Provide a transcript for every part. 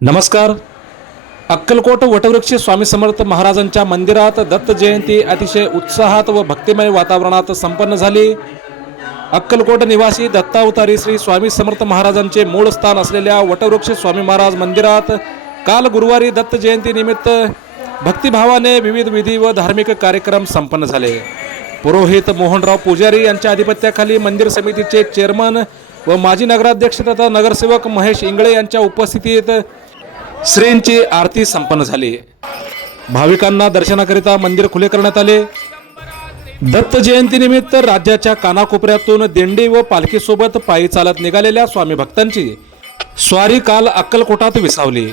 नमस्कार. अक्कलकोट वटवृक्ष स्वामी समर्थ महाराजांच्या मंदिरात दत्त जयंती अतिशय उत्साहात व भक्तिमय वातावरणात संपन्न झाली. अक्कलकोट निवासी दत्तावतारी श्री स्वामी समर्थ महाराजांचे मूळ स्थान असलेल्या वटवृक्ष स्वामी महाराज मंदिरात काल गुरुवारी दत्त जयंतीनिमित्त भक्तिभावाने विविध विधी व धार्मिक कार्यक्रम संपन्न झाले. पुरोहित मोहनराव पुजारी यांच्या आधिपत्याखाली मंदिर समितीचे चेअरमन व माजी नगराध्यक्ष तथा नगरसेवक महेश इंगळे यांच्या उपस्थितीत श्रींची आरती संपन्न झाली. भाविकांना दर्शनाकरिता मंदिर खुले करण्यात आले. दत्त जयंतीनिमित्त राज्याच्या कानाकोपऱ्यातून दिंडी व पालखीसोबत पायी चालत निघालेल्या स्वामी भक्तांची स्वारी काल अक्कलकोटात विसावली.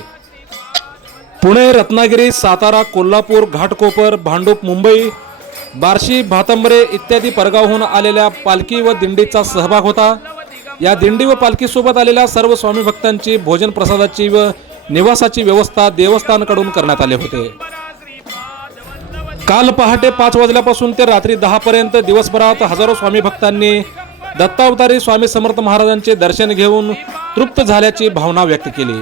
पुणे रत्नागिरी सातारा कोल्हापूर घाटकोपर भांडूप मुंबई बार्शी भातंबरे इत्यादी परगावहून आलेल्या पालखी व दिंडीचा सहभाग होता. या दिंडी व पालखीसोबत आलेल्या सर्व स्वामी भक्तांची भोजन प्रसादाची व निवासाची व्यवस्था देवस्थानकडून करण्यात आले होते. काल पहाटे पाच वाजल्यापासून ते रात्री दहा पर्यंत दिवसभरात हजारो स्वामी भक्तांनी दत्तावतारी स्वामी समर्थ महाराजांचे दर्शन घेऊन तृप्त झाल्याची भावना व्यक्त केली.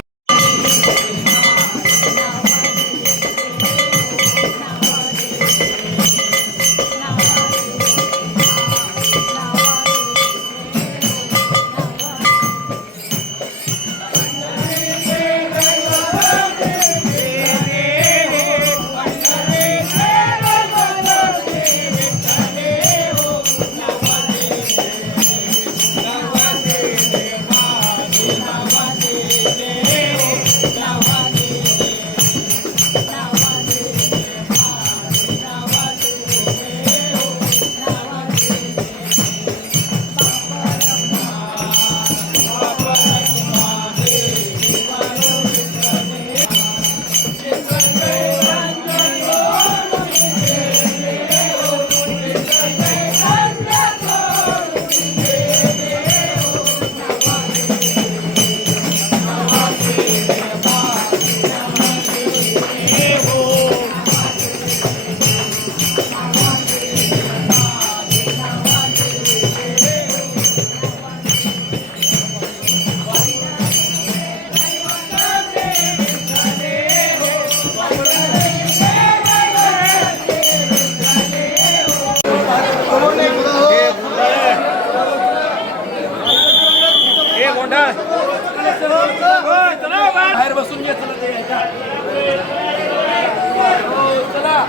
बाहेर बसून घे चला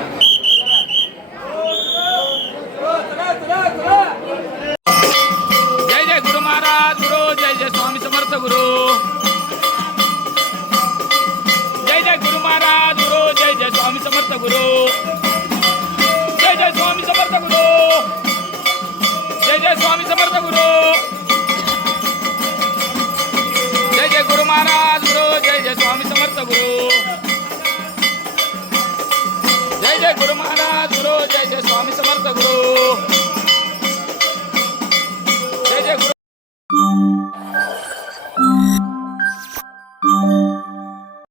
ते